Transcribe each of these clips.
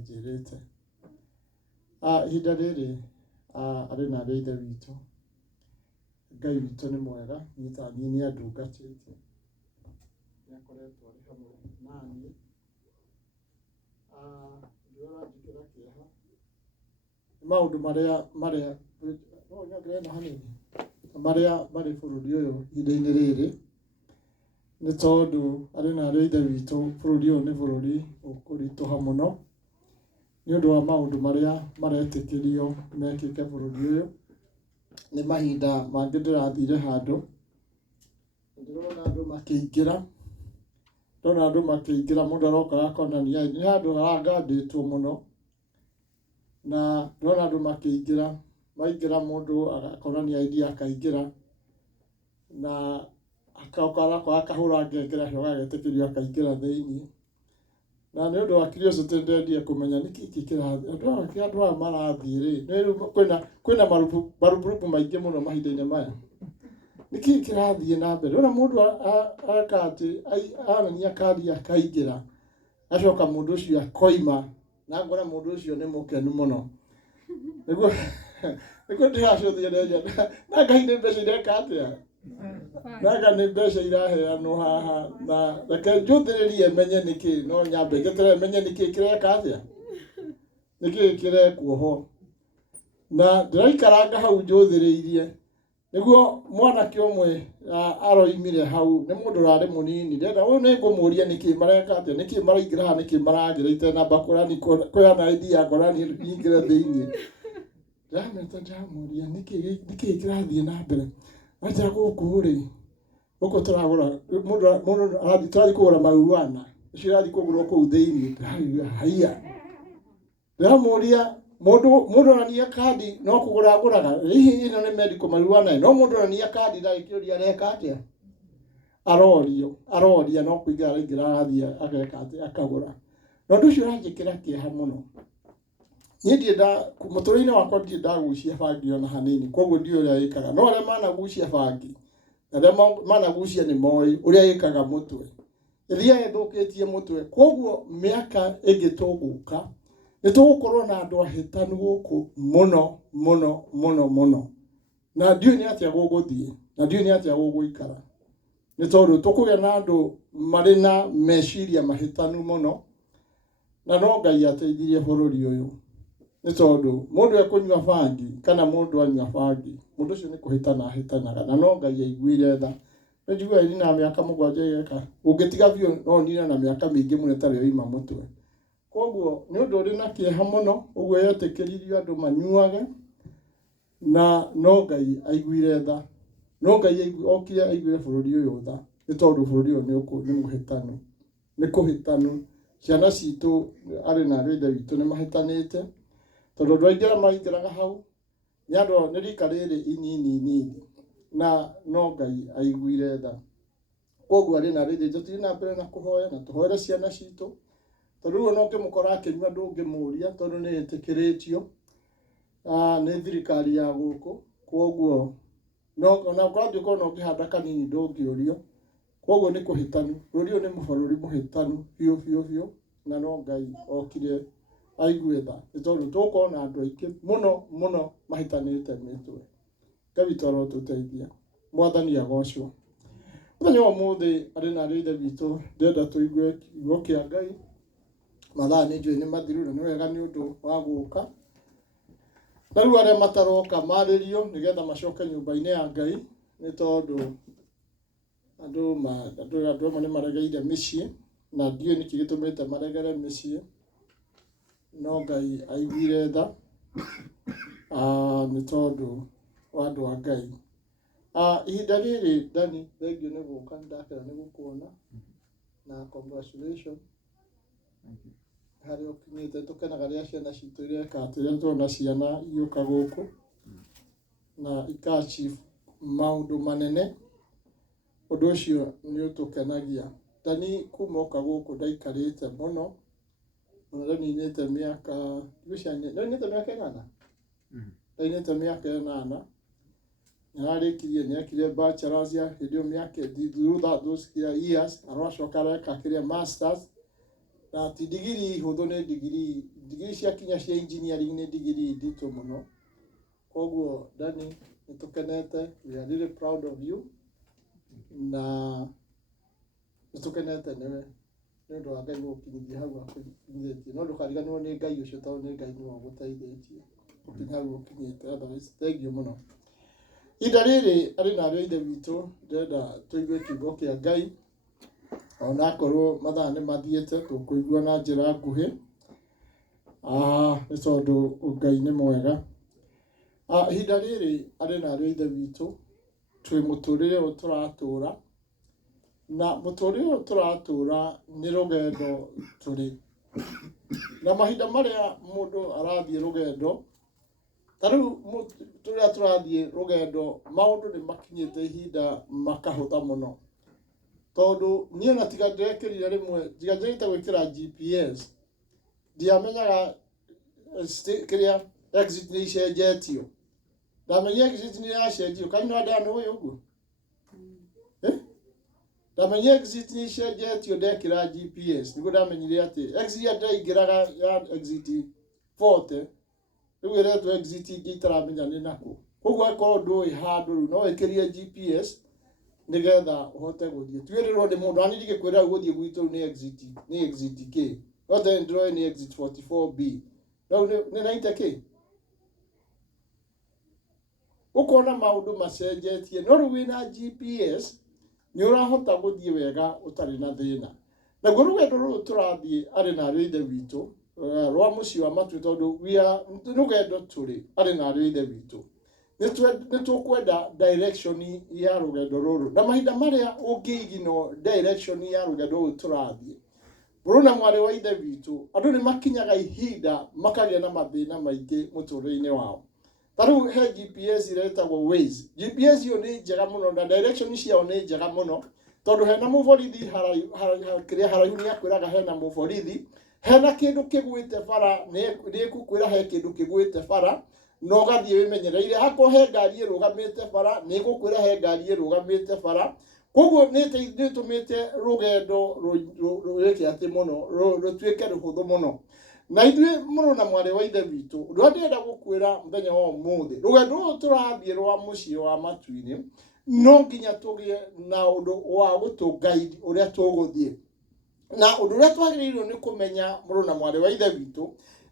njĩrĩte ihinda rĩrĩ arĩ na arĩ ithe witũ, Ngai witũ nĩ mwega, niĩ nĩ andungatĩte, nĩ akoretwo arĩ hamwe naniĩ, ngĩrora njĩkĩra kĩeha maũndũ marĩa marĩ bũrũri ũyũ ihinda-inĩ rĩrĩ, nĩ tondũ arĩ na arĩ ithe witũ, bũrũri ũyũ nĩ bũrũri ũkũritũha mũno nĩ ũndũ wa maũndũ marĩa maretĩkĩrio mekĩke bũrũri ũyũ. Nĩ mahinda mangĩ ndĩrathire handũ, ndĩrona andũ makĩingĩra, mũndũ aroka akonania nĩ handũ harangandĩtwo mũno, na ndĩrona andũ makĩingĩra, maingĩra mũndũ akonania ID akaingĩra, na akahũra ngengere agetĩkĩrio akaingĩra thĩinĩ. Na nĩ ũndũ wa curiosity ndendire kũmenya nĩkĩĩ kĩrathiĩ, andũ aya marathiĩ rĩ, kwĩna marupurupu maingĩ mũno mahinda-inĩ maya, nĩkĩĩ kĩrathiĩ na mbere? Rĩrĩa mũndũ aka atĩ aronania kandi akaingĩra, acoka mũndũ ũcio akoima, na ngona mũndũ ũcio nĩ mũkenu mũno, nĩguo ndĩracũthia ndenja, na Ngai nĩ mbeca ireka atĩa? Naga nĩ mbeca iraheanwo haha, na reke njũthĩrĩrie menye nĩkĩĩ, no nyambe njeterere menye nĩkĩĩ kĩreka atĩa, nĩkĩĩ kĩrekwo ho. Na ndĩraikaranga hau njũthĩrĩirie, nĩguo mwanake ũmwe aroimire hau, nĩ mũndũ ũrarĩ mũnini, ndĩrenda ũyũ nĩ ngũmũria nĩkĩĩ mareka atĩa, nĩkĩĩ maraingĩra haha, nĩkĩĩ maragĩra itanamba kũheana ID yakwa naniĩ nyingĩre thĩinĩ. Ndĩramũria nĩkĩĩ kĩrathiĩ na mbere, acha gũkũ rĩ, gũkũ tũragũra, mũndũ tũrathiĩ kũgũra marijuana, ũcio ũrathiĩ kũgũrwo kũu thĩinĩ, haiya. Ndĩramũria mũndũ onania kandi no kũgũra agũraga, hihi ĩno nĩ medical marijuana, no mũndũ onania kandi ndagĩkĩũria areka atĩa? Aroria, no kũingĩra araingĩra agathiĩ ageka atĩa, akagũra. Na ũndũ ũcio ũranjĩkĩra kĩeha mũno. Niĩ mũtũrĩre-inĩ wakwa ndirĩ ndagucia bangi ona hanini, koguo ndiũĩ ũrĩa ĩkaga, no arĩa managucia bangi, arĩa managucia nĩ moĩ ũrĩa ĩkaga mũtwe, ĩthiaga ĩthũkĩtie mũtwe. Koguo mĩaka ĩngĩ tũgũka, nĩ tũgũkorwo na andũ ahĩtanu gũkũ mũno, na ndiũĩ nĩ atĩa gũgũthiĩ, na ndiũĩ nĩ atĩa gũgũikara, nĩ tondũ tũkũgĩa na andũ marĩ na meciria mahĩtanu mũno, na no Ngai ateithirie bũrũri ũyũ. Nĩ tondũ mũndũ ekũnyua bangi, kana mũndũ anyua bangi, mũndũ ũcio nĩ kũhĩtana ahĩtanaga, na no Ngai aiguire tha. Nĩ njiguaga nina mĩaka 7 igeka, ũngĩtiga biũ no nina na mĩaka mĩingĩ mũno ĩtarĩ yoima mũtwe. Koguo nĩ ũndũ ũrĩ na kĩeha mũno, ũguo yetĩkĩririo andũ manyuage, na no Ngai aiguire tha, no Ngai okire aiguire bũrũri ũyũ tha, nĩ tondũ bũrũri ũyũ nĩ mũhĩtanu, nĩ kũhĩtanu. Ciana citũ arĩ na arĩ ithe witũ nĩ mahĩtanĩte, tondũ andũ aingĩ arĩa maingĩraga hau nĩ rika rĩrĩ inini, na no Ngai aiguire tha. Koguo arĩ na arĩ ithe, tũthiĩ na mbere na kũhoya, na tũhoere ciana citũ, tondũ rĩu ona ũngĩmũkora akĩnyua ndũngĩmũria, tondũ nĩ ĩtĩkĩrĩtio nĩ thirikari ya gũkũ. Koguo ona ũngĩtuĩka ona ũngĩhanda kanini ndũngĩũrio, koguo nĩ kũhĩtanu. Bũrũri ũyũ nĩ bũrũri mũhĩtanu biũ, na no Ngai okire aigue tha, nĩ tondũ tũgũkorwo na andũ aingĩ mũno mahĩtanĩte mĩtwe. Ngai witũ arotũteithia, Mwathani agocwo. Mũthenya wa ũmũthĩ arĩ na arĩ ithe witũ, ndĩrenda tũigue kiugo kĩa Ngai. Mathaa nĩ njũĩ nĩ mathiru, na nĩ wega nĩ ũndũ wa gũka. Na rĩu arĩa mataroka marĩrio nĩgetha macoke nyũmba-inĩ ya Ngai, nĩ tondũ andũ amwe nĩ maregeire mĩciĩ, na ndiũĩ nĩkĩ gĩtũmĩte maregere mĩciĩ, no Ngai aiguire tha, nĩ tondũ wa andũ a Ngai. Ihinda rĩrĩ Dani, thengiũ nĩ gũka, nĩndakena nĩ gũkuona, na congratulations harĩa ũkinyĩte. Tũkenaga rĩrĩa ciana citũ ireka atĩ, rĩrĩa tuona ciana igĩũka gũkũ na ika-achieve maũndũ manene, ũndũ ũcio nĩ ũtũkenagia. Dani kuma oka gũkũ ndaikarĩte mũno, ndaninĩte mĩaka ĩigana? Ndainĩte mĩaka 8, nĩarĩkirie bachelors ya hĩndĩ ĩyo mĩaka through those years, aracoka areka masters, na ti digiri hũthũ, nĩ digiri degree cia kinya cia engineering nĩ degree nditũ mũno. Koguo Dani nĩtũkenete, we are really proud of you, na nĩtũkenete nĩwe nĩ ũndũ wa Ngai gũkinyithia hau akinyithĩtie. No ndũkariganĩrwo nĩ Ngai ũcio tondũ nĩ Ngai nĩwe ũgũteithĩtie gũkinya hau ũkinyĩte. Otherwise thengiũ mũno. Ihinda rĩrĩ arĩ na ariũ a Ithe witũ ndĩrenda tũigue kiugo kĩa Ngai, onakorwo mathaa nĩ mathiĩte, tũkũigua na njĩra nguhĩ nĩ tondũ Ngai nĩ mwega. Ihinda rĩrĩ arĩ na ariũ a Ithe witũ twĩ mũtũrĩre ũyũ tũratũra, na mũtũrĩre ũyũ tũratũra nĩ rũgendo tũrĩ, na mahinda marĩa mũndũ arathiĩ rũgendo, ta rĩu tũrĩa tũrathiĩ rũgendo maũndũ nĩ makinyĩte ihinda makahũtha mũno, tondũ niĩ ona tiga ndĩrekĩrire rĩmwe, tiga njĩrĩte gwĩkĩra GPS, ndiamenyaga kĩrĩa exit nĩ icenjetio. Ndamenyire exit nĩ iracenjio, kana no ndanũĩ ũguo? Ndamenyire exit nĩ icenjetio ndekĩra GPS, nĩguo ndamenyire atĩ exit ya ndaingĩraga ya exit 40, rĩu ĩretwo exit ingĩ itaramenya nĩ nakũ. Koguo angĩkorwo ndũĩ handũ rĩu no wĩkĩrie GPS nĩgetha ũhote gũthiĩ. Tuĩrĩrwo nĩ mũndũ, nĩ ndingĩkwĩra gũthiĩ gwitũ nĩ exit K. No tene ndĩroĩ nĩ exit 44B. No nĩ 90K. Ũkona maũndũ macenjetie, no rĩu wĩna GPS nĩ ũrahota gũthiĩ wega ũtarĩ na thĩna. Naguo rũgendo rũrũ tũrathiĩ arĩ na ariũ a Ithe witũ rwa mũciĩ wa Matu, tondũ rũgendo tũrĩ arĩ na ariũ a Ithe witũ, nĩ tũkwenda direction ya rũgendo rũrũ, na mahinda marĩa ũngĩignore direction ya rũgendo rũrũ tũrathiĩ, mũrũ na mwarĩ wa Ithe witũ, andũ nĩ makinyaga ihinda makagĩa na mathĩna maingĩ mũtũrĩre-inĩ wao. Ta rĩu he GPS iretagwo Waze. GPS ĩyo nĩ njega mũno na direction ciao nĩ njega mũno, tondũ hena mũborithi haraihu nĩ akwĩraga hena mũborithi, hena kĩndũ kĩgwĩte bara nĩ ĩgũkwĩra he kĩndũ kĩgwĩte bara, no gathiĩ wĩmenyereire. Hakorwo he ngari ĩrũgamĩte bara nĩ ĩgũkwĩra he ngari ĩrũgamĩte bara. Koguo nĩ ĩtũmĩte rũgendo rwĩke atĩ mũno rũtuĩke rũhũthũ mũno. Na ithuĩ mũrũ na mwarĩ wa Ithe witũ, ũndũ ũrĩa ndĩrenda gũkwĩra mũthenya wa ũmũthĩ, rũgendo rũrũ tũrathiĩ rwa mũciĩ wa Matu-inĩ, no nginya tũgĩe na ũndũ wa gũtũ-guide ũrĩa tũgũthiĩ. Na ũndũ ũrĩa twagĩrĩirwo nĩ kũmenya mũrũ na mwarĩ wa Ithe witũ,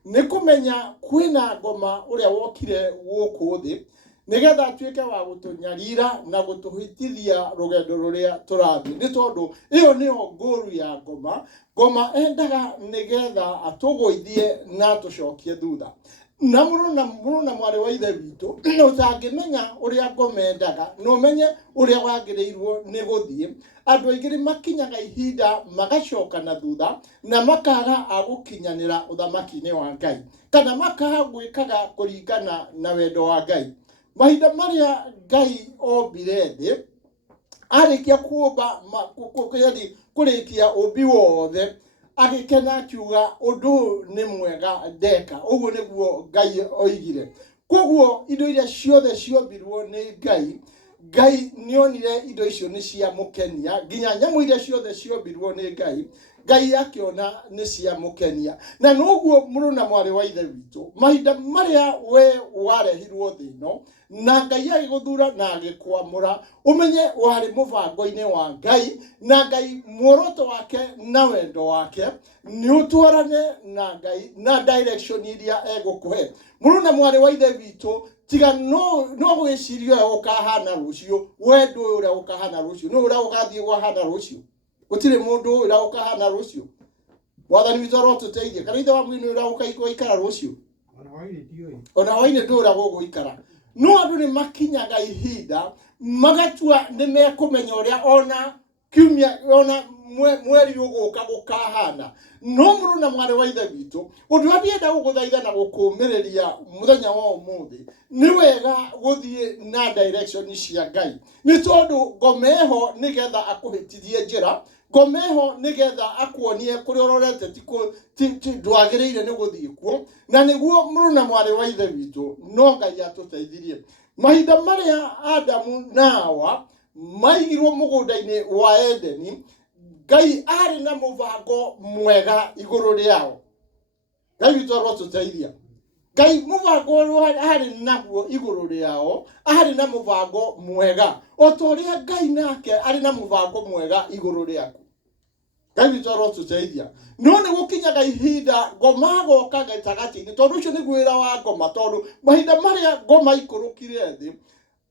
nĩ kũmenya kwĩna ngoma ũrĩa wokire gũkũ thĩ, nĩgetha atuĩke wa gũtũnyarira na gũtũhĩtithia rũgendo rũrĩa tũrathiĩ. Nĩ tondũ ĩyo nĩyo ngũru ya ngoma. Ngoma endaga nĩgetha atũgũithie na atũcokie thutha. Na mũrũ na mwarĩ wa Ithe witũ, ũtangĩmenya ũrĩa ngoma endaga, na ũmenye ũrĩa wagĩrĩirwo nĩ gũthiĩ, andũ aingĩ nĩ makinyaga ihinda magacoka na thutha na makaga agũkinyanĩra ũthamaki-inĩ wa Ngai, kana makaga gwĩkaga kũringana na wendo wa Ngai. Mahinda marĩa Ngai ombire thĩ, arĩkia kuumba kũrĩkia ũmbi wothe, agĩkena akiuga ũndũ ũyũ nĩ mwega ndeka. Ũguo nĩguo Ngai oigire. Koguo indo iria ciothe ciombirwo nĩ Ngai, Ngai nĩonire indo icio nĩ cia mũkenia, nginya nyamũ iria ciothe ciombirwo nĩ Ngai, Ngai akĩona nĩ cia mũkenia. Na noguo mũrũ na mwarĩ wa Ithe witũ, mahinda marĩa we warehirwo thĩ ĩno na Ngai agĩgũthura na agĩkwamũra, ũmenye warĩ mũbango-inĩ wa Ngai, na Ngai muoroto wake na wendo wake nĩ ũtwarane na Ngai na direction iria egũkũhe. Mũrũ na mwarĩ wa Ithe witũ, tiga no gwĩciria ũrĩa ũkahana rũciũ, we ndũĩ ũrĩa ũkahana rũciũ, nĩ ũrĩa ũgathiĩ gwahana rũciũ. Gũtirĩ mũndũ ũrĩa ũkahana rũciũ. Mwathani witũ arotũteithia. Kana ithe wa mwĩrĩ ũrĩa ũgaikara rũciũ? Ona hwaĩ-inĩ ndũĩ ũrĩa gũgũikara. No andũ nĩ makinyaga ihinda magatua nĩ mekũmenya ũrĩa ona kiumia ona mweri ũgũka gũkahana. No mũrũ na mwarĩ wa Ithe witũ, ũndũ ũrĩa ndĩrenda gũgũthaitha na gũkũũmĩrĩria mũthenya wa ũmũthĩ, nĩ wega gũthiĩ na direction cia Ngai. Nĩ tondũ ngoma ĩho nĩgetha akũhĩtithie njĩra, ngoma ĩho nĩgetha akuonie kũrĩa ũrorete ti ndwagĩrĩire nĩ gũthiĩ kuo, na nĩguo mũrũ na mwarĩ wa Ithe witũ no Ngai atũteithirie. Mahinda marĩa Adamu na Hawa maigirwo mũgũnda-inĩ wa Edeni, Ngai arĩ na mũbango mwega igũrũ rĩao. Ngai witũ arotũteithia. Ngai mũbango ũrĩa arĩ naguo igũrũ rĩao arĩ na mũbango mwega, o ta ũrĩa Ngai nake arĩ na mũbango mwega igũrũ rĩaku. Ngai witũ arotũteithia. No nĩ gũkinyaga ihinda ngoma goka gatagatĩ-inĩ, tondũ ũcio nĩguo wĩra wa ngoma, tondũ mahinda marĩa ngoma ikũrũkire thĩ,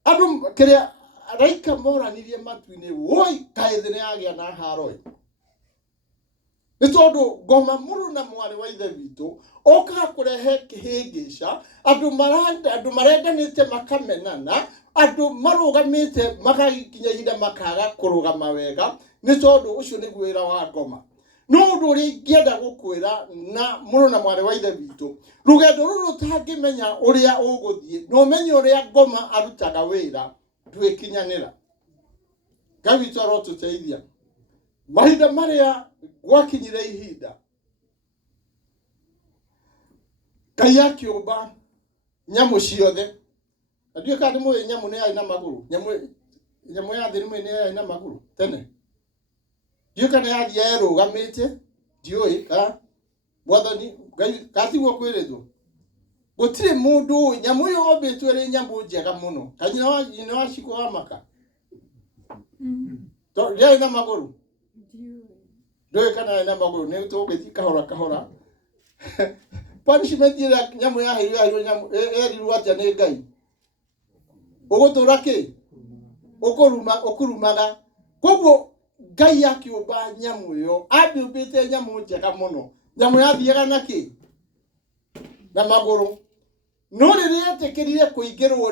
andũ kĩrĩa araika moranirie matu-inĩ, woi kaĩ thĩ nĩyagĩa na haro-ĩ. Nĩ tondũ ngoma mũrũ na mwarĩ wa ithe witũ okaga kũrehe kĩhĩngĩca, andũ marendanĩte makamenana, andũ marũgamĩte magakinya ihinda makaga kũrũgama wega, nĩ tondũ ũcio nĩguo wĩra wa ngoma. No ũndũ ũrĩa ingĩenda gũkwĩra na mũrũ na mwarĩ wa ithe witũ, rũgendo rũrũ ũtangĩmenya ũrĩa ũgũthiĩ na ũmenye ũrĩa ngoma arutaga wĩra, ndwĩkinyanĩra. Ngai witũ arotũteithia. Mahinda marĩa gwakinyire ihinda Ngai akĩũmba nyamũ ciothe. Na ndiũĩ kana nĩmũĩ nyamũ nĩ yarĩ na magũrũ. Nyamũ ya thĩ nĩmũĩ nĩ yarĩ na magũrũ tene. Ndiũĩ kana yathiaga ĩrũgamĩte, ndiũĩ kana Mwathani Ngai katiguo kwĩrĩtwo. Gũtirĩ mũndũ nyamũ ĩyo yombĩtwo ĩrĩ nyamũ njega mũno. Nyina wa Cikũ wa Maka. Yarĩ na magũrũ. Ndiũĩ kana yarĩ na magũrũ, nĩ tũgũgĩthiĩ kahora kahora. Punishment ĩrĩa nyamũ yaheirwo nyamũ erirwo atĩa nĩ Ngai. Ũgũtũra kĩ? Ũkũrumaga. Koguo Ngai akĩũmba nyamũ ĩyo, amĩũmbĩte nyamũ njega mũno. Nyamũ yathiaga na kĩ? Na magũrũ. No rĩrĩa etĩkĩrire kũingĩrwo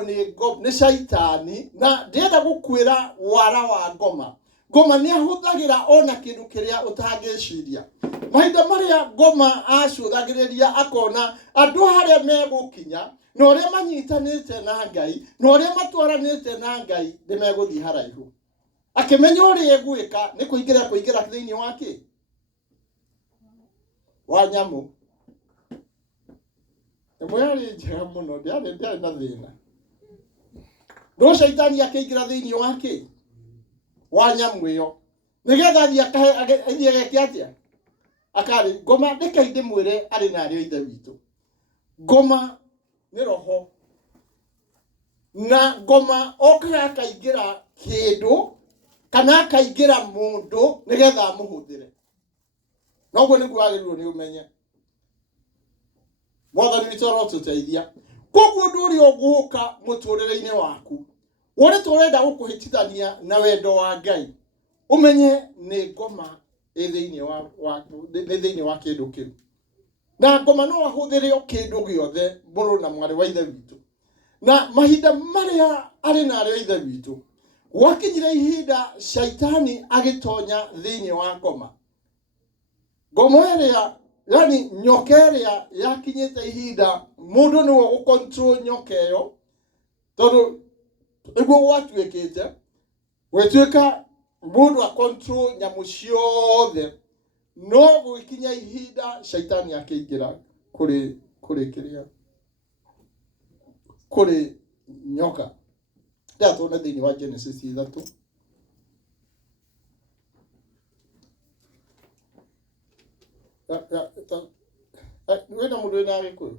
nĩ Shaitani, na ndĩrenda gũkwĩra wara wa ngoma. Ngoma nĩ ahũthagĩra ona kĩndũ kĩrĩa ũtangĩciria. Mahinda marĩa ngoma acũthagĩrĩria akona andũ harĩa megũkinya, na ũrĩa manyitanĩte na Ngai, na ũrĩa matwaranĩte na Ngai, nĩ megũthiĩ haraihu. Akĩmenya ũrĩa egwĩka nĩ kũingĩra thĩinĩ wa kĩ? Wa nyamũ. Nyamũ yarĩ njega mũno, ndĩarĩ na thĩna. No Shaitani akĩingĩra thĩinĩ wa kĩ? Wa nyamũ ĩyo. Nĩgetha athiĩ ageke atĩa? Akarĩ ngoma ndeke ndĩmwĩre arĩ na arĩ ithe witũ. Ngoma nĩ roho. Na ngoma okaga akaingĩra kĩndũ kana akaingĩra mũndũ nĩgetha amũhũthĩre. Noguo nĩguo wagĩrĩirwo nĩ ũmenye. Mwathani witũ arotũteithia. Koguo ũndũ ũrĩa ũgũka mũtũrĩre-inĩ waku, ũrĩa tũrenda gũkũhĩtithania na wendo wa Ngai, ũmenye nĩ ngoma thĩinĩ wa kĩndũ kĩu. Na ngoma no ahũthĩre o kĩndũ gĩothe mũrũ na mwarĩ wa ithe witũ. Na mahinda marĩa arĩ na arĩ ithe witũ, gwakinyire ihinda Shaitani agĩtonya thĩinĩ wa ngoma. Ngoma ĩrĩa, yani nyoka ĩrĩa yakinyĩte ihinda mũndũ nĩwe gũcontrol nyoka ĩyo, tondũ nĩguo gwatuĩkĩte gwĩtuĩka mũndũ acontrol nyamũ ciothe. No gũkinya ihinda Shaitani akĩingĩra kũrĩ nyoka. Tuone thĩinĩ wa Genesis 3. Wĩna mũndũ wĩna Gĩkũyũ?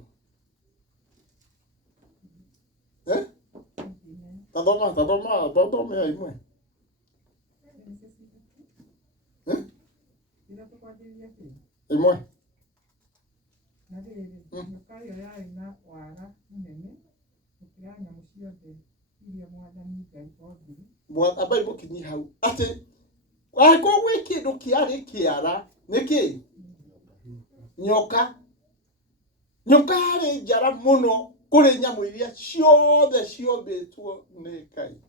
Tathoma imwe. Imwe. Nyoka ĩyo yarĩ na wara mũnene gũkĩra nyamũ ciothe iria Mwathani Ngai ombire. Amba imukinyi hau. Atĩ angĩkorwo gwĩ kĩndũ kĩarĩ kĩara nĩ kĩ? Nyoka. Nyoka yarĩ njara mũno kũrĩ nyamũ iria ciothe ciombĩtwo nĩ Ngai.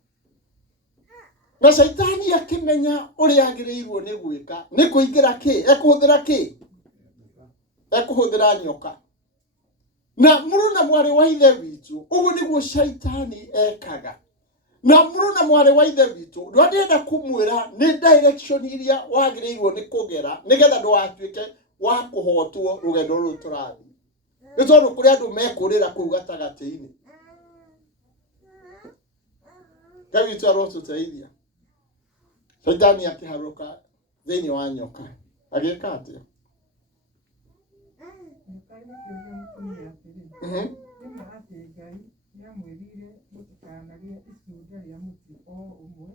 Na Shaitani akĩmenya ũrĩa agĩrĩirwo nĩ gwĩka, nĩ kũingĩra kĩ? Ekũhũthĩra kĩ? Ekũhũthĩra nyoka. Na mũrũ na mwarĩ wa ithe witũ, ũguo nĩguo Shaitani ekaga. Na mũrũ na mwarĩ wa ithe witũ, ndĩrenda kũmwĩra nĩ direction iria wagĩrĩirwo nĩ kũgera nĩgetha ndũgatuĩke wa kũhotwo rũgendo rũrũ tũrathiĩ. Nĩ tondũ kũrĩ andũ mekũrĩra kũu gatagatĩ-inĩ. Ngai witũ arotũteithia. Shaitani akĩharũka thĩinĩ wa nyoka. Agĩka atĩa? Nyoka Kaini kĩũria mũtumia atĩrĩ. Nĩma atĩ Ngai nĩamwĩrire mũtikanarĩe itunda rĩa mũtĩ o ũmwe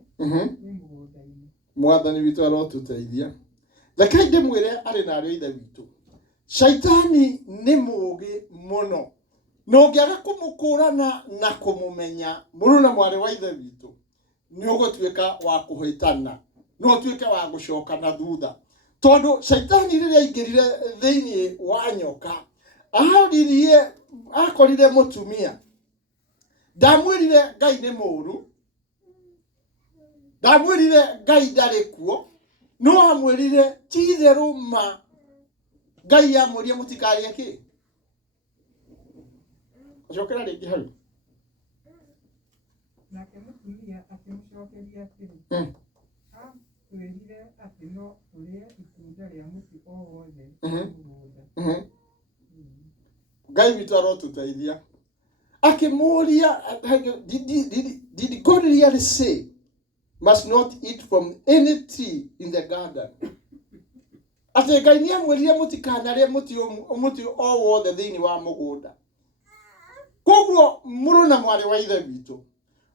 wĩ mũgũnda-inĩ. Mwathani witũ arotũteithia. Reke ndĩmwĩre arĩ na arĩa ithe witũ. Shaitani nĩ mũũgĩ mũno. Na ũngĩaga kũmũkũrana na kũmũmenya, mũrũ na mwarĩ wa ithe witũ, nĩ ũgũtuĩka wa kũhĩtana. No ũtuĩke wa gũcoka na thutha. Tondũ Shaitani rĩrĩa aingĩrire thĩinĩ wa nyoka, akorire mũtumia. Ndamwĩrire Ngai nĩ mũũru. Ndamwĩrire Ngai ndarĩ kuo. No amwĩrire ti-itherũ ma Ngai amwĩrire mũtikarĩe kĩ? Acokera rĩngĩ hau. Nake mũtumia akĩmũcokeria atĩrĩ. Twĩrire atĩ no tũrĩe itunda rĩa mũtĩ o wothe mũgũnda. Ngai witũ arotũteithia. Akĩmũria, did God really say must not eat from any tree in the garden? Atĩ Ngai nĩamwĩrire mũtikanarĩe mũtĩ o wothe thĩinĩ wa mũgũnda. Koguo mũrũ na mwarĩ wa ithe witũ,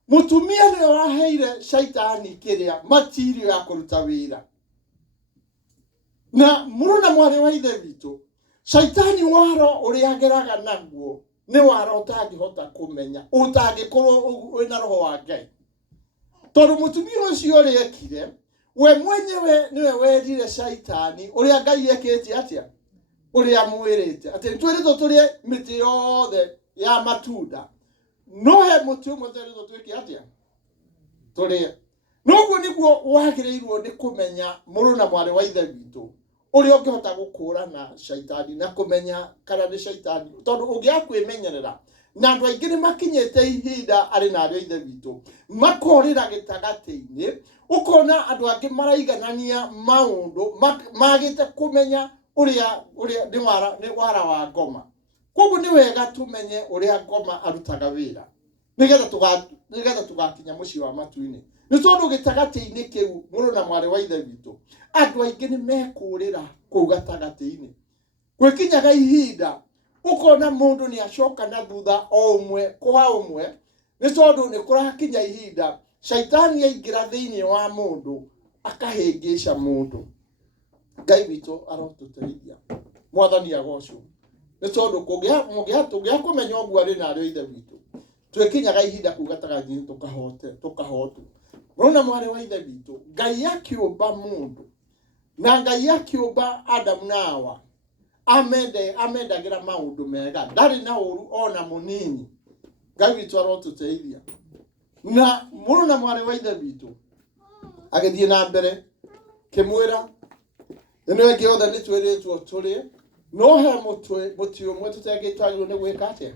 mũtumia nĩ waheire Shaitani kĩrĩa material ya kũruta wĩra. Na mũrũ na mwarĩ wa ithe witũ, Shaitani waro ũrĩa ageraga naguo nĩ waro ũtangĩhota kũmenya, ũtangĩkorwo wĩna roho wa Ngai. Tondũ mũtumia ũcio ũrĩa ekire, we mwenyewe nĩwe werire Shaitani ũrĩa Ngai ekĩte atĩa, ũrĩa amwĩrĩte atĩ twĩrĩtwo tũrĩe mĩtĩ yothe ya matunda, no he mũtĩ ũmwe twĩrĩtwo twĩke atĩa, tũrĩe. Noguo nĩguo wagĩrĩirwo nĩ kũmenya, mũrũ na mwarĩ wa ithe witũ, ũrĩa ũngĩhota gũkũrana Shaitani na kũmenya kana nĩ Shaitani. Tondũ ũngĩaga kwĩmenyerera, na andũ aingĩ nĩ makinyĩte ihinda arĩ na arĩa ithe witũ, makorĩra gĩtagatĩ-inĩ, ũkona andũ angĩ maraiganania maũndũ magĩte kũmenya ũrĩa nĩ wara wa ngoma. Koguo nĩ wega tũmenye ũrĩa ngoma arutaga wĩra, nĩgetha tũgakinya mũciĩ wa matu-inĩ. Nĩ tondũ gĩtagatĩ-inĩ kĩu, mũrũ na mwarĩ wa ithe witũ, andũ aingĩ nĩ mekũrĩra kũu gatagatĩ-inĩ. Gwĩkinyaga ihinda, ũkona mũndũ nĩ acoka na thutha o ũmwe kwa ũmwe, nĩ tondũ nĩ kũrakinya ihinda Shaitani aingĩra thĩinĩ wa mũndũ akahĩngĩca mũndũ. Ngai witũ arotũteithia. Mwathani agocwo. Nĩ tondũ tũngĩaga kũmenya ũguo arĩ na arĩa ithe witũ, twĩkinyaga ihinda kũu gatagatĩ-inĩ tũkahotwo. Mũrũ na mwarĩ wa ithe witũ, Ngai akĩũmba mũndũ, na Ngai akĩũmba Adamu na Hawa, amendagĩra maũndũ mega, ndarĩ na ũru ona mũnini. Ngai witũ arotũteithia. Na mũrũ na mwarĩ wa ithe witũ agĩthiĩ na mbere kĩmwĩra, ĩno ĩngĩ yothe nĩ twĩrĩtwo tũrĩe, no he mũtĩ ũmwe tũtagĩrĩirwo nĩ gwĩka atĩa,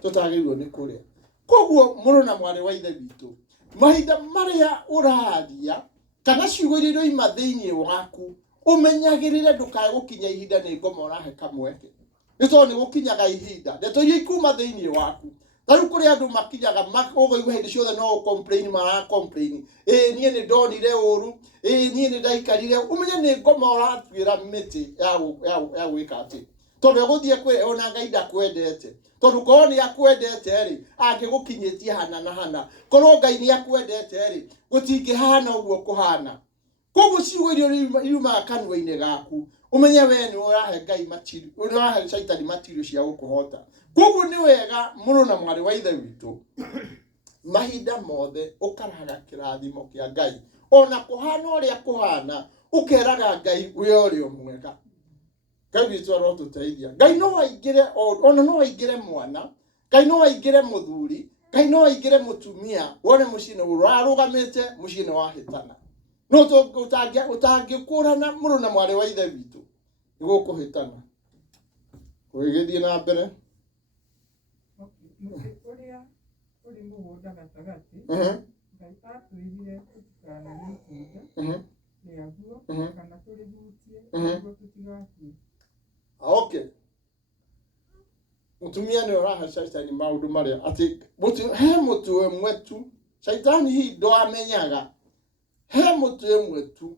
tũtagĩrĩirwo nĩ kũrĩa. Koguo mũrũ na mwarĩ wa ithe witũ, mahinda marĩa ũraria kana ciugo iria iroima thĩinĩ waku, ũmenyagĩrĩre ndũkae gũkinya ihinda nĩ ngoma ũrahe kamweke. Nĩ tondũ nĩ gũkinyaga ihinda, ndeto iria ikuma thĩinĩ waku. Rĩu kũrĩ andũ makinyaga ũgaigua hĩndĩ ciothe no complain, complain. Niĩ nĩ ndonire ũru, niĩ nĩ ndaikarire. Ũmenye nĩ ngoma ũratuĩra mĩtĩ ya gwĩka atĩ. Tondũ egũthiĩ ona Ngai ndakwendete. Tondũ korwo nĩ akwendete rĩ, angĩgũkinyĩtie hana na hana. Korwo Ngai nĩ akwendete rĩ, gũtingĩhana ũguo kũhana. Koguo ciugo irio irumaga kanua-inĩ gaku, ũmenye we nĩ ũrahe Ngai material, ũrahe Shaitani material cia gũkũhota. Koguo nĩ wega mũrũ na mwarĩ wa ithe witũ, mahinda mothe ũkaraga kĩrathimo kĩa Ngai. Ona kũhana ũrĩa kũhana, ũkeraga Ngai we ũrĩa mwega. Ngai witũ arotũteithia. Ngai no aingĩre, ona no aingĩre mwana, Ngai no aingĩre mũthuri, Ngai no aingĩre mũtumia, wone mũciĩ nĩ ũrarũgamĩte, mũciĩ nĩ wahĩtana. No ũtangĩkũrana mũrũ na mwarĩ wa ithe witũ, nĩ gũkũhĩtana. Ũgĩthiĩ na mbere. Mũtĩ ũrĩa ũrĩ mũgũnda gatagatĩ, Ngai atwĩrire tũtikanarĩe itunda rĩaguo kana tũrĩhutie nĩguo tũtigakue. Okay. Mũtumia nĩ ũrahe Shaitani maũndũ marĩa atĩ he mũtĩ ũmwe tu. Shaitani hihi ndwamenyaga he mũtĩ ũmwe tu.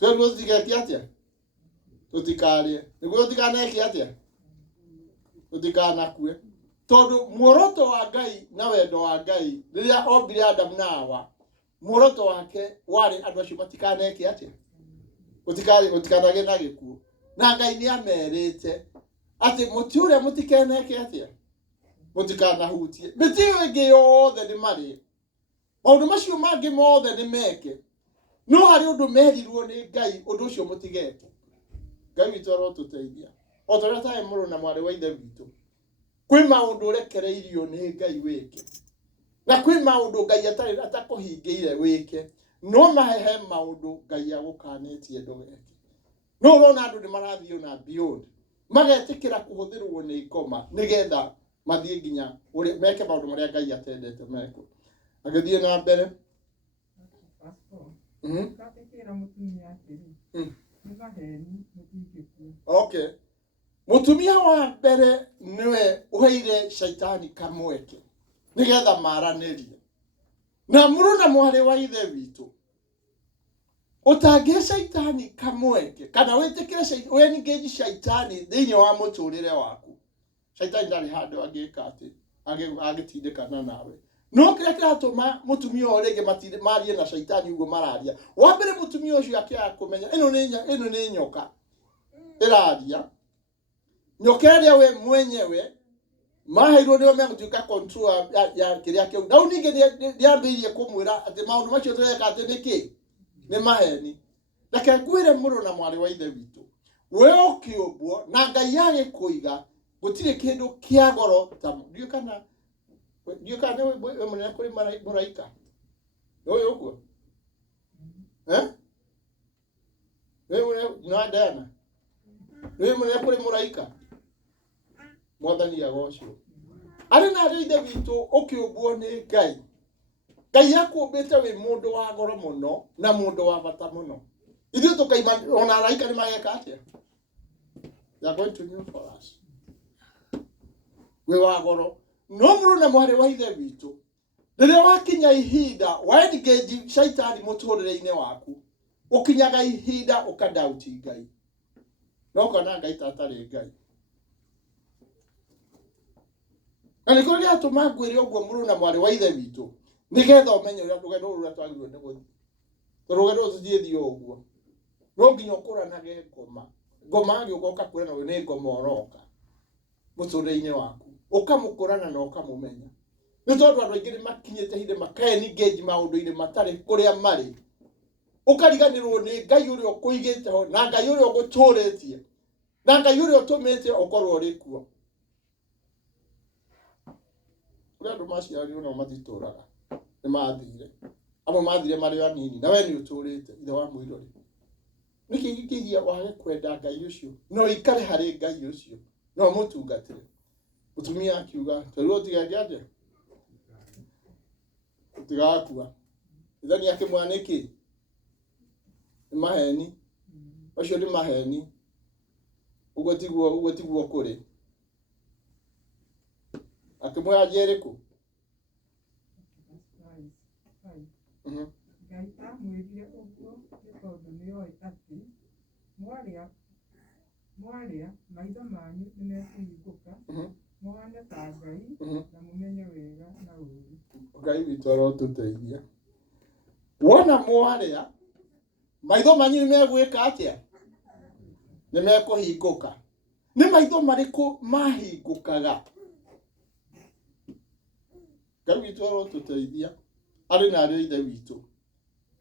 Twĩrwo tigeke atĩa? tutikarie niguo tutikaneke atia tutikanakue tondu muoroto wa Ngai na wendo wa Ngai riria ombire Adam na Hawa muoroto wake wari andu acio matikaneke atia utikanage na gikuo na Ngai ni amerite ati muti uria mutikeneke atia mutikanahutie miti ingi yothe ni mari maundu macio mangi mothe ni meke no hari undu merirwo ni Ngai undu ucio mutigeke Ngai witu arotuteithia o toria tae muru na mwari wa ithe witu kwi maundu rekereirio ni Ngai wike na kwi maundu Ngai atakuhingiire wike no mahehe maundu Ngai agukanetie ndugeke no urona andu ni marathio na beyond magetikira kuhuthirwo ni ngoma nigetha mathie nginya uri meke maundu maria Ngai atendete meko agithie na mbere okay mutumia wa mbere niwe uheire shaitani kamweke nigetha maranirie na muru na mwari wa ithe witu utangie shaitani kamweke kana witikire shaitani engage shaitani thiini wa muturire waku shaitani ndari handu angika ati agitindikana nawe no kira kiratuma mutumia urege marie na shaitani ugo mararia wa mbere mutumia ucio akia kumenya ino ni nyoka iraria nyoka ria we mwenyewe mahairwo nio megutuika control ya kiria kiu na uninge ndiambirie kumwira ati maundu macio tureka ati niki ni maheni reke ngwire muru na mwari wa ithe witu we ukiumbwo na Ngai yage kuiga gutire kindu kia goro ta ndiyo kana we mwana kuri maraika oyo uko we mwana Diana we mwana kuri maraika mwathani agocio ari na ri ithe witu ukiumbwo ni Ngai Ngai akumbite wi mundu wa goro muno na mundu wa bata muno ithu tukaima ona araika ni mageka atia they are going to new for us we wa goro no muru na mwari wa ithe witu riria wakinya ihinda wa engage shaitani muturire-ini waku ukinyaga ihinda ukadauti Ngai no kana Ngai tatari Ngai ani ko ria tuma ngwire ogwo muru na mwari wa ithe witu nigetha umenye uria rugendo ruria twagirwo ni guthi rugendo tuthithio ogwo no nginya ukuranage ngoma agiuka kurana we ni ngoma oroka muturire-ini waku ukamukurana na ukamumenya ni tondu andu aingi ni makinyite hinde makae ni engage maundu-ini matari kuria mari ukariganirwo ni Ngai uria ukuigite ho na Ngai uria uguturitie na Ngai uria utumite ukorwo ri kuo uria andu maciarirwo no mathituraga ni mathire amwe mathire mari anini na we ni uturite ithe wa mwirori niki gikigia wage kwenda Ngai ucio no ikare hari Ngai ucio no mutungatire mutumia akiuga taruo tigagiaje tigakua ithani akimwaniki maheni acio ni maheni ugo tiguo kuri akimwa Jericho Ngai amwirire ũguo nĩ tondũ nĩoĩ atĩ mwaria maitho manyu nĩ mekũhingũka muhane ta Ngai na mumenye wega na ũũru. Ngai witũ arotuteithia wona mwaria maitho manyu nĩ megwĩka atia nĩ mekũhingũka nĩ maitho marĩkũ mahingũkaga Ngai witũ arotuteithia ari na ari ithe witũ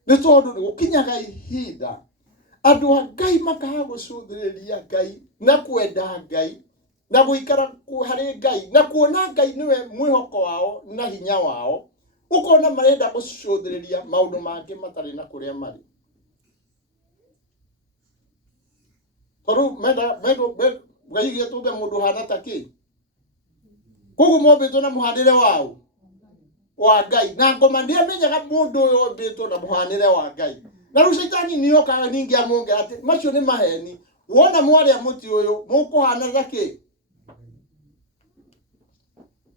ni tondu ni gukinyaga ihinda andu a Ngai makaga gucuthiriria Ngai na kwenda Ngai na guikara hari Ngai na kuona Ngai niwe mwihoko wao na hinya wao ukona marenda gucuthiriria maundu mangi matari na kuria mari toru menda Ngai gĩtũmbe mundu hana taki kugu mombĩtwo na muhandire wao wa Ngai na ngoma ndiamenyaga mundu uyu ombĩtwo na muhanire wa Ngai na riu shaitani niokaga ningi amonge ati macio ni maheni wona mwaria muti uyu mukuhana zaki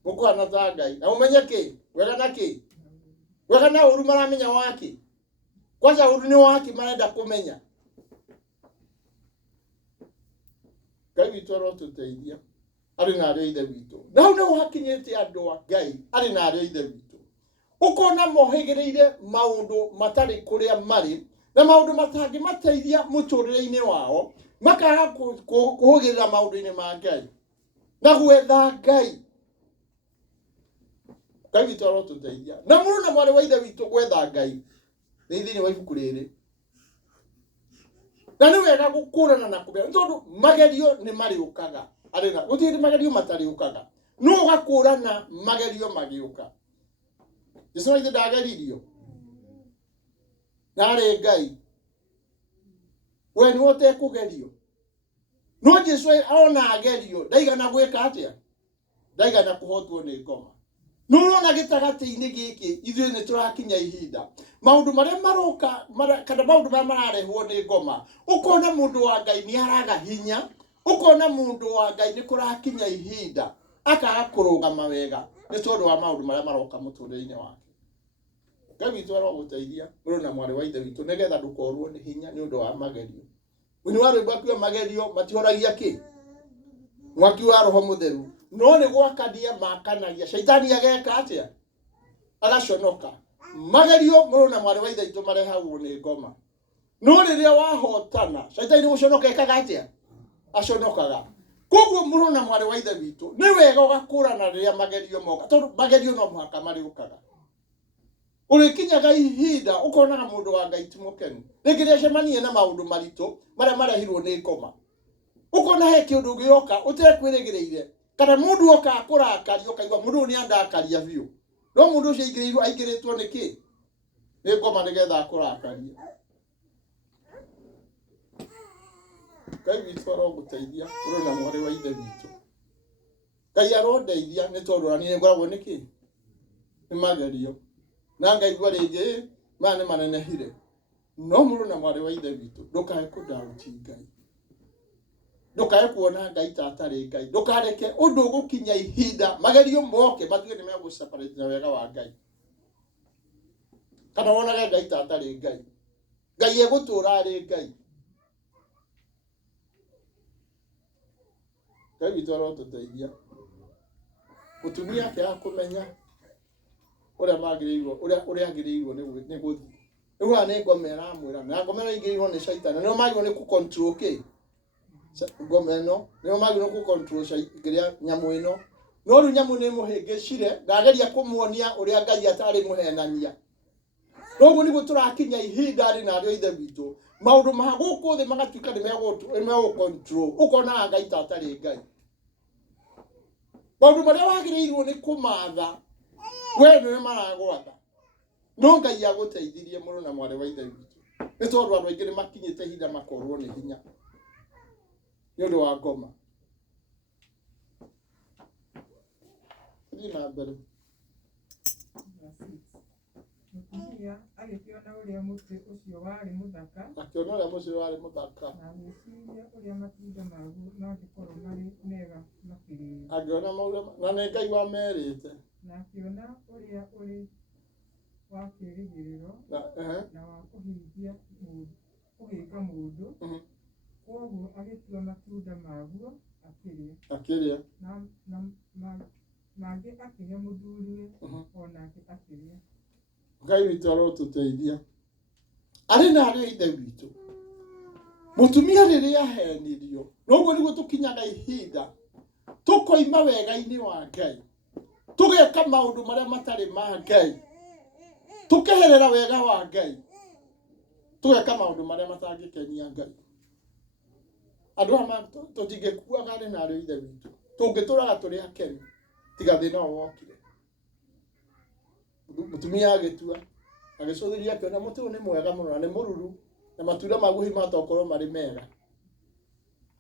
mukuhana za Ngai na umenye ki wega naki wega na uru maramenya waki kwanza uru ni waki marenda kumenya Ngai witũ arotũteithia arĩ na arĩa ithe witũ. Na hau nĩho hakinyĩte andũ a Ngai arĩ na arĩa ithe witũ. Ũkona mohĩgĩrĩire maũndũ matarĩ kũrĩa marĩ na maũndũ matangĩmateithia mũtũrĩre-inĩ wao, makaga kũhũgĩrĩra maũndũ-inĩ ma Ngai na gwetha Ngai. Ngai witũ arotũteithia. Na mũrũ na mwarĩ wa ithe witũ gwetha Ngai nĩ thĩinĩ wa ibuku rĩrĩ. Na nĩ wega gũkũrana na kũmenya tondũ magerio nĩ marĩũkaga. Arĩna gũtirĩ magerio matarĩũkaga. No ũgakũrana magerio magĩũka. Jesũ ithe ndageririo. Narĩ Ngai. We nĩwe ũtekũgerio. No Jesũ ona agerio ndaigana gwĩka atĩa? Ndaigana kũhotwo nĩ ngoma. No ũrona gĩtagatĩ-inĩ gĩkĩ ithuĩ nĩ tũrakinya ihinda. Maũndũ marĩa maroka kana maũndũ marĩa mararehwo nĩ ngoma. Ũkona mũndũ wa Ngai nĩ araga hinya. Ũkona mũndũ wa Ngai nĩ kũrakinya ihinda. Akaga kũrũgama wega nĩ tondũ wa maũndũ marĩa maroka mũtũrĩre-inĩ wake. Ngai witũ arogũteithia mũrũ na mwarĩ wa ithe witũ nĩgetha ndũkorwo nĩ hinya nĩ ũndũ wa magerio. Mũini wa rwĩmbo akiuga magerio matihoragia kĩ? Mwaki wa Roho Mũtheru. No nĩ gwakania makanagia. Shaitani ageka atĩa? Agaconoka. Magerio mũrũ na mwarĩ wa ithe witũ marehagwo nĩ ngoma. No rĩrĩa wahotana, shaitani gũconoka ekaga atĩa? Aconokaga. Koguo mũrũ na mwarĩ wa ithe witũ nĩ wega ũgakũrana rĩrĩa magerio moka. Tondũ magerio no mũhaka marĩũkaga. Ũrĩkinyaga ihinda ũkonaga mũndũ wa Ngai ti mũkenu. Rĩngĩ rĩacemania na maũndũ maritũ marĩa marehirwo nĩ ngoma. Ũkona he kĩũndũ gĩoka ũtekwĩrĩgĩrĩire. Kana mũndũ oka akũrakaria ũkaigua mũndũ nĩ andakaria biũ. No mũndũ ũcio aingĩrĩtwo nĩ kĩ? Nĩ ngoma nĩgetha akũrakarie. Ngai witũ arogũteithia mũrũ na mwarĩ wa ithe witũ. Ngai arondeithia nĩ tondũ ona niĩ ngoragwo nĩ kĩ? Nĩ magerio. Na ngaigua rĩngĩ maya nĩ manenehire. No mũrũ na mwarĩ wa ithe witũ ndũkae kũndauti Ngai. Ndũkae kuona Ngai ta atarĩ Ngai. Ndũkareke ũndũ ũgũkinya ihinda magerio moke matuĩke nĩ megũ-separate na wega wa Ngai. Kana wonage Ngai ta atarĩ Ngai. Ngai egũtũũra arĩ Ngai. Ngai witũ arotũteithia. Mũtumia akĩaga kũmenya ũrĩa agĩrĩirwo nĩ gũthiĩ. Rĩu haha nĩ ngoma ĩramwĩra na ngoma ĩno ĩingĩrĩirwo nĩ shaitani. Nĩo magĩrĩirwo nĩ kũ-control kĩ? Ngoma ĩno. Nĩo magĩrĩirwo kũ-control nyamũ ĩno. No rĩu nyamũ nĩ mũhĩngĩcire ndageria kũmuonia ũrĩa Ngai atarĩ mũhenania. Noguo nĩguo tũrakinya ihinda arĩ na arĩa ithe witũ. Maũndũ ma gũkũ thĩ magatuĩka nĩ megũ-control. Ũkonaga Ngai ta atarĩ Ngai. Maũndũ marĩa wagĩrĩirwo nĩ kũmatha we nĩwe maragwatha. No Ngai agũteithirie mũrũ na mwarĩ wa ithe witũ. Nĩ tondũ andũ aingĩ nĩ makinyĩte ihinda makorwo nĩ hinya nĩ ũndũ wa ngoma. Thiĩ na mbere. Mũtumia agĩkĩona ũrĩa mũtĩ ũcio warĩ mũthaka. Akĩona ũrĩa mũtĩ warĩ mũthaka. Na agĩciria ũrĩa matunda maguo mangĩkorwo marĩ mega makĩria. Akĩona na nĩ Ngai wamerĩte. Na akĩona ũrĩa ũrĩ wa kĩĩrĩgĩrĩro na wa kũhinga mũndũ. Koguo agĩtua matunda maguo akĩrĩa. Na mangĩ akĩhe mũthuriwe onake akĩrĩa. Ngai witũ arotũteithia. Arĩ na arĩa ithe witũ. Mũtumia rĩrĩa ahenirio. Noguo nĩguo tũkinyaga ihinda. Tũkoima wega-inĩ wa Ngai. Tũgeka maũndũ marĩa matarĩ ma Ngai. Tũkeherera wega wa Ngai. Tũgeka maũndũ marĩa matangĩkenia Ngai. Andũ aya tũtingĩkuaga arĩ na arĩa ithe witũ. Tũngĩtũraga tũrĩ akenu. Tiga thĩna o wokire. Mũtumia agĩtua. Agĩcũthĩrĩria akĩona mũtĩ ũyũ nĩ mwega mũno na nĩ mũruru. Na matunda maguo hihi matokorwo marĩ mega.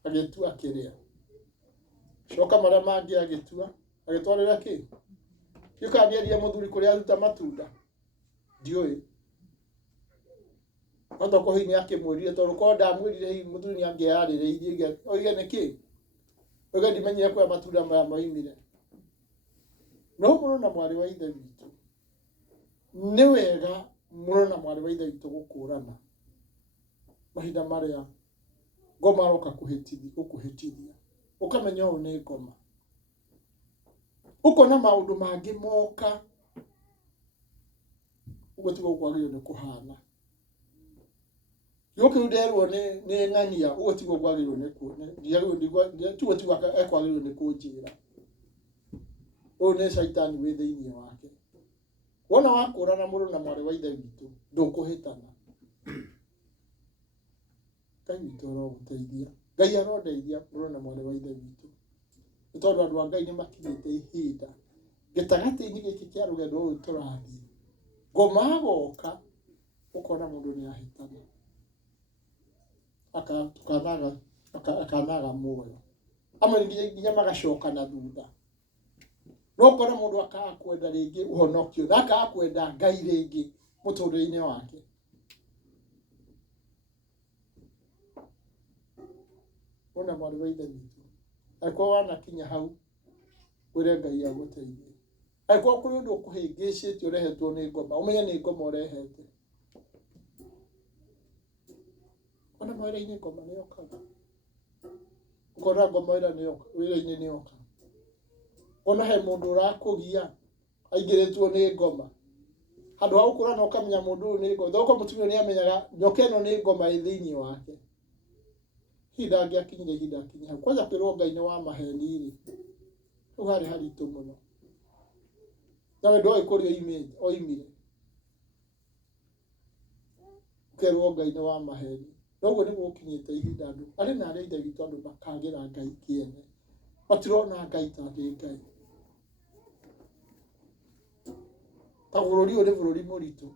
Agĩtua akĩrĩa. Coka marĩa mangĩ agĩtua. Agĩtwarĩra kĩ? Gĩũka nĩerie mũthuri kũrĩa aruta matunda. Ndiũĩ. Atoko hihi nĩakĩmwĩrire tondũ korwo ndamwĩrire hihi mũthuri nĩangĩarĩrĩirie oige nĩkĩ? Oige ndimenyire kũrĩa matunda maya moimire. No mũrũ na mwarĩ wa ithe witũ. Nĩ wega mũrũ na mwarĩ wa ithe witũ gũkũrana mahinda marĩa ngoma aroka gũkũhĩtithia. ukamenya ũũ nĩ ngoma. Ukona maũndũ mangĩ moka ũguo tiguo kwagĩrĩirwo nĩ kũhana. Gĩũkĩu nderwo nĩ ng'ania ũguo tiguo kwagĩrĩirwo nĩ kuona. Tiguo ekwagĩrĩirwo nĩ kũnjĩra. Ũyũ nĩ caitani wĩ thĩinĩ wake. Wona wakũrana mũrũ na mwarĩ wa ithe witũ ndũkũhĩtana. Ngai witũ arogũteithia. Ngai arondeithia mũrũ na mwarĩ wa ithe witũ. Nĩ tondũ andũ a Ngai nĩ makinyĩte ihinda gĩtagatĩ-inĩ gĩkĩ kĩa rũgendo rũrũ tũrathiĩ. Ngoma goka ũkona mũndũ nĩ ahĩtana. Akanaga muoyo. Amwe nginya magacoka na thutha. No ũkona mũndũ akaga kwenda rĩngĩ ũhonokio na akaga kwenda Ngai rĩngĩ mũtũrĩre-inĩ wake. Ona mwarĩ wa ithe witũ, angĩkorwo wanakinya hau wĩre Ngai agũteithie. Angĩkorwo kũrĩ ũndũ ũkũhĩngĩcĩte ũrehetwo nĩ ngoma, ũmenye nĩ ngoma ũrehete. Ona mawĩra-inĩ ngoma nĩ yokaga. Ũkona ngoma wĩra-inĩ nĩ yoka. Ona he mũndũ ũrakũgia aingĩrĩtwo nĩ ngoma. Handũ ha gũkũrana ũkamenya mũndũ ũyũ nĩ ngoma. Thoko mũtumia nĩ amenyaga nyoka ĩno nĩ ngoma ĩ thĩinĩ wake. Ihinda angĩakinyire ihinda akinye hau. Kwanja kwĩrwo Ngai nĩ wa maheni-rĩ, rĩu harĩ haritũ mũno. Nawe ndoĩ kũrĩa oimire. Ũkerwo Ngai nĩ wa maheni. Noguo nĩguo gũkinyĩte ihinda andũ. Arĩ na arĩa ithe witũ andũ makagĩra Ngai kĩene. Matirona Ngai ta ndĩ Ngai. Ta bũrũri ũyũ nĩ bũrũri mũritũ.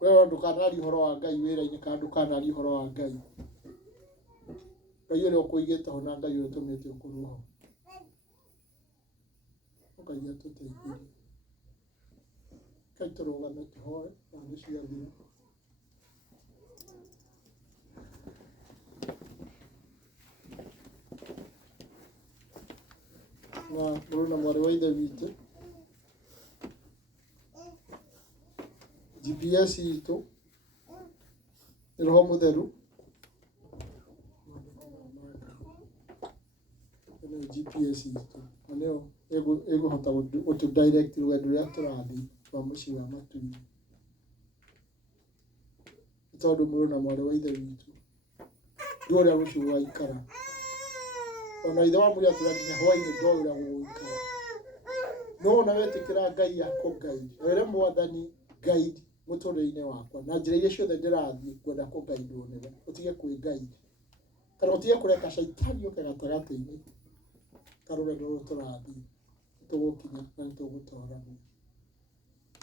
Wee ndũkanarie ũhoro wa Ngai wĩra-inĩ kana ndũkanarie ũhoro wa Ngai. Ngai ũrĩa ũkũigĩte ho na Ngai ũrĩa ũtũmĩte ũkorwo ho. Ngai atũteithie. Ngai tũrũgame tũhoe na nĩ ciathira. Na mũrũ na mwarĩ wa ithe witũ, GPS itũ nĩ Roho Mũtheru. Nĩ GPS itũ na nĩyo ĩkũhota gũtũdirect rũgendo rũrĩa tũrathiĩ rwa mũciĩ wa matuinĩ. Nĩ tondũ mũrũ na mwarĩ wa ithe witũ nĩ ũrĩa rũciũ gũgaikara. Ona ithe wa mũrĩa atwĩra nginya hwaĩ-inĩ ndoĩ ũrĩa gũgũikara. No wona wetĩkĩra Ngai akũguide, wĩre Mwathani guide mũtũrĩre-inĩ wakwa na njĩra iria ciothe ndĩrathiĩ kwenda kũguidwo nĩwe. Ũtige kwĩguide kana ũtige kũreka caitani oke gatagatĩ-inĩ ka rũgendo rũrũ tũrathiĩ. Tũgũkinya na nĩ tũgũtwarana.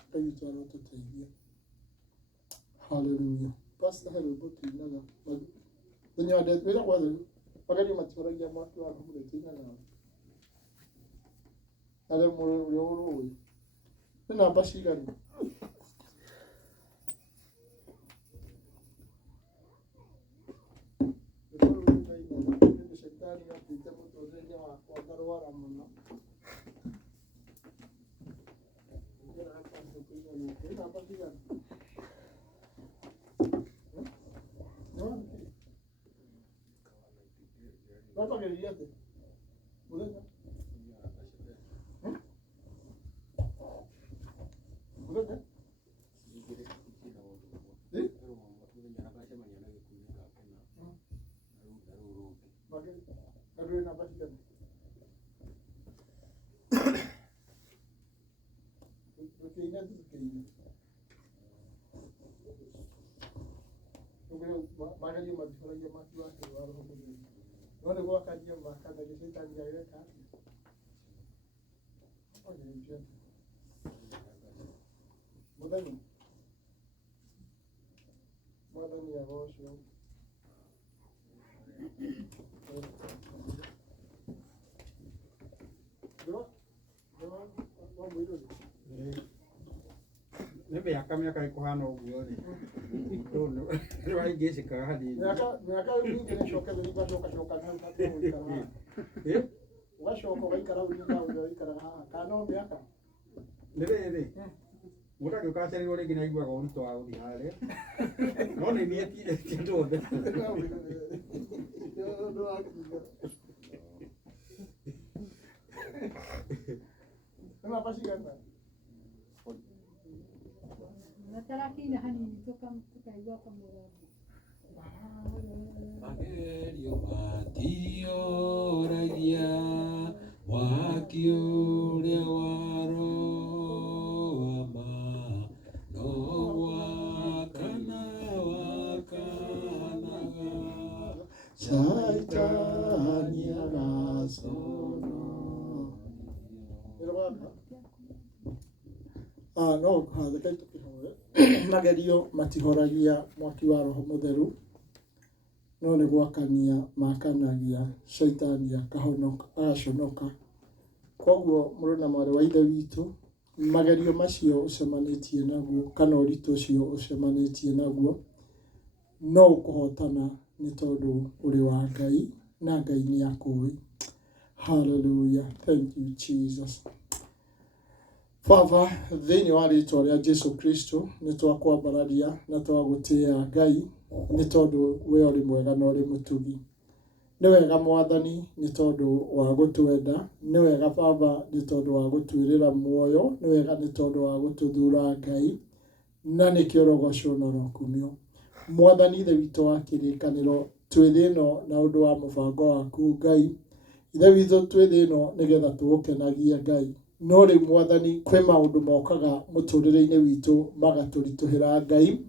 Ngai witũ arotũteithia. Hallelujah. Pastor Herod tuinaga mũthenya wa ndeto wĩra gwathani magari matũragia mwaki wa Roho Mũtheru nao. Ale mũrũ ũrĩa ũrũĩ. Nĩ namba cigana? Shetani apite mũtũrĩre-inĩ wakwa ngarwara mũno. Nĩ namba cigana? Wapagĩrĩria atĩ? Mũthenya? Mũthenya? Ndũrĩ namba cigana? Ndũkĩine ndũkĩine. Magario matũragia mwaki wa Roho Mũtheru. No nĩ gwakania makanagia caitani ageka atĩa? Mũthenya? Mwathani agocwo. Nĩ mĩaka ĩkũhana ũguo rĩ. Rĩu aingĩcĩkaga hanini. Mĩaka mĩingĩ nĩcoke ũgacoka na ũgaikara. Ũgacoka ũgaikara ũgaikara haha. Kana no mĩaka? Nĩ rĩrĩ. Mũndũ angĩũkacererwo rĩngĩ nĩ aiguaga ũritũ wa gũthiĩ harĩa. No nĩ niĩ ti tuothe. Natarakina hanini tukaigua kwa Mungu. Magerio matioragia wakiuria waroama no wakanaga Shaitani arasono. No hatheka tukihoe magerio matihoragia mwaki wa roho mutheru no nĩ gwakania makanagia shaitani agaconoka. Koguo mũrũ na mwarĩ wa ithe witũ, magerio macio ũcemanĩtie naguo kana ũritũ ũcio ũcemanĩtie naguo no ũkũhotana nĩ tondũ ũrĩ wa Ngai na Ngai nĩ akũĩ. Hallelujah. Thank you Jesus. Father, thĩinĩ wa rĩĩtwa rĩa Jesu Kristo nĩ twakwambararia na twagũtĩĩa Ngai nĩ tondũ we ũrĩ mwega na ũrĩ mũtugi. Nĩ wega Mwathani nĩ tondũ wa gũtwenda, nĩ wega Baba nĩ tondũ wa gũtwĩrĩra muoyo, nĩ wega nĩ tondũ wa gũtũthura Ngai, na nĩkĩo rogocwo na rokumio. Mwathani ithe witũ wa kĩrĩkanĩro, twĩ thĩ ĩno na ũndũ wa mũbango waku Ngai. Ithe witũ twĩ thĩ ĩno nĩgetha tũgũkenagie Ngai. No rĩu Mwathani kwĩ maũndũ mokaga mũtũrĩre-inĩ witũ magatũritũhĩra Ngai,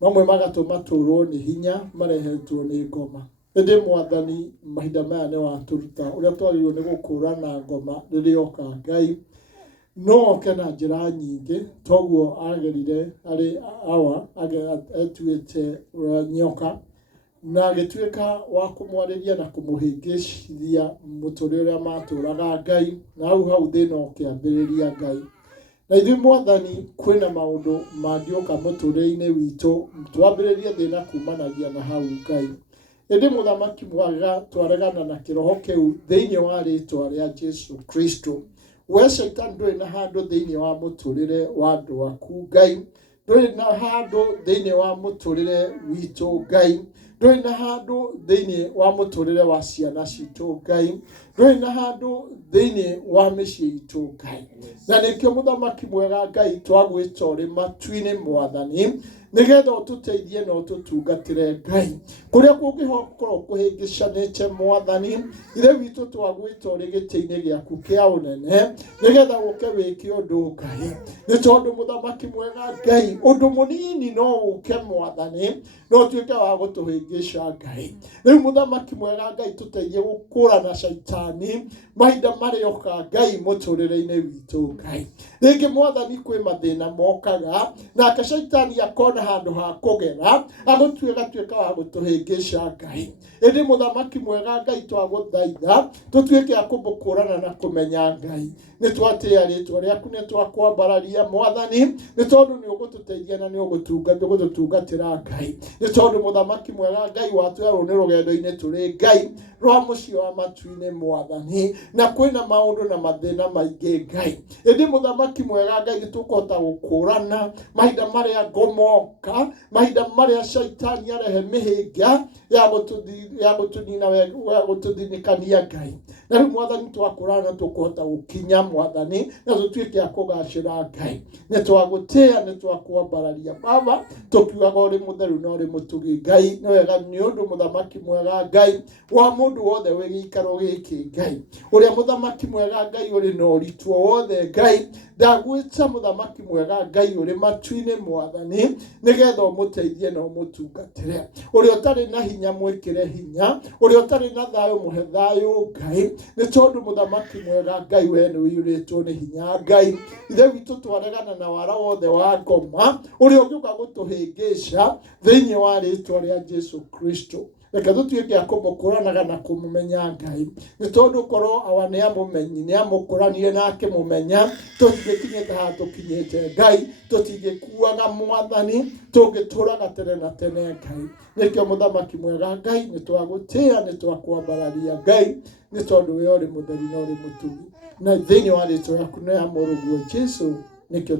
mamwe magatũma tũrwo nĩ hinya marehetwo nĩ ngoma. Ĩndĩ Mwathani mahinda maya nĩ watũruta ũrĩa twagĩrĩirwo nĩ gũkũũrana ngoma rĩrĩa oka Ngai. No oke na njĩra nyingĩ, toguo agerire arĩ awa etuĩte nyoka na agĩtuĩka wa kũmwarĩria na kũmũhĩngĩcithia mũtũrĩre ũrĩa matũũraga Ngai, na hau thĩna ũkĩambĩrĩria Ngai. Na ithuĩ Mwathani kwĩna maũndũ mangĩũka mũtũrĩre-inĩ witũ, twambĩrĩrie thĩna kumanagia na hau Ngai. Ĩndĩ mũthamaki mwega twaregana na kĩroho kĩu thĩinĩ wa rĩĩtwa rĩa Jesu Kristo. We Shaitani ndũrĩ na handũ thĩinĩ wa mũtũrĩre wa andũ aku Ngai, ndũrĩ na handũ thĩinĩ wa mũtũrĩre witũ Ngai, ndũrĩ na handũ thĩinĩ wa mũtũrĩre wa ciana citũ Ngai, ndũrĩ na handũ thĩinĩ wa mĩciĩ itũ Ngai. Na nĩkĩo mũthamaki mwega Ngai twagwĩta ũrĩ matu-inĩ Mwathani, nĩgetha ũtũteithie na ũtũtungatĩre Ngai. Kũrĩa kũngĩkorwo kũhĩngĩcanĩte Mwathani, ithe witũ twagwĩta ũrĩ gĩtĩ-inĩ gĩaku kĩa ũnene, nĩgetha ũke wĩke ũndũ Ngai. Nĩ tondũ mũthamaki mwega Ngai, ũndũ mũnini no ũke Mwathani, no ũtuĩke wa gũtũhĩngĩca Ngai. Rĩu mũthamaki mwega Ngai tũteithie gũkũũrana Shaitani mahinda marĩa oka Ngai mũtũrĩre-inĩ witũ Ngai. Rĩngĩ Mwathani kwĩ mathĩna mokaga, nake Shaitani akona handũ ha kũgera, agatuĩka wa gũtũhĩngĩca Ngai. Ĩndĩ mũthamaki mwega Ngai twagũthaitha tũtuĩke a kũmũkũũrana na kũmenya Ngai. Nĩ twatĩĩa rĩĩtwa rĩaku, nĩ twakwambararia Mwathani, nĩ tondũ nĩ ũgũtũteithia na nĩ ũgũtũtungatĩra Ngai. Nĩ tondũ mũthamaki mwega Ngai watũarwo nĩ rũgendo-inĩ tũrĩ Ngai rwa mũciĩ wa matu-inĩ Mwathani, na kwĩna maũndũ na mathĩna maingĩ Ngai. Ĩndĩ mũthamaki mwega Ngai nĩtũkũhota gũkũũrana mahinda marĩa ngomoka, mahinda marĩa Shaitani arehe mĩhĩnga ya gũtũthinikania Ngai. Na rĩu Mwathani twakũũrana tũkũhota gũkinya Mwathani na tũtuĩke a kũgacĩra Ngai. Nĩ twagũtĩĩa, nĩ twakwambararia Baba, tũkiugaga ũrĩ mũtheru na ũrĩ mũtugi Ngai. Nĩ wega nĩ ũndũ mũthamaki mwega Ngai wa mũndũ wothe wĩ gĩikaro gĩkĩ Ngai, ũrĩa mũthamaki mwega Ngai ũrĩ na ũritũ wothe Ngai, ndagwĩta mũthamaki mwega Ngai ũrĩ matu-inĩ Mwathani, nĩgetha ũmũteithie na ũmũtungatĩre. Ũrĩa ũtarĩ na hinya mwĩkĩre hinya, ũrĩa ũtarĩ na thayũ mũhe thayũ Ngai, nĩ tondũ mũthamaki mwega Ngai we nĩ ũiyũrĩtwo nĩ hinya Ngai. Ithe witũ twaregana na wara wothe wa ngoma ũrĩa ũngĩũka gũtũhĩngĩca thĩinĩ wa rĩĩtwa rĩa Jesu Kristo. Reke tũtuĩke a kũmũkũũranaga na kũmũmenya Ngai, nĩ tondũ korwo awa nĩ amũmenyi, nĩ amũkũranire na akĩmũmenya, tũtingĩkinyĩte haha tũkinyĩte Ngai, tũtingĩkuaga Mwathani, tũngĩtũũraga tene na tene Ngai. Nĩkĩo mũthamaki mwega Ngai nĩ twagũtĩĩa, nĩ twakwambararia Ngai, nĩ tondũ we ũrĩ mũtheru na ũrĩ mũtugi. Na thĩinĩ wa rĩĩtwa rĩaku na ya mũrũguo Jesu nĩkĩo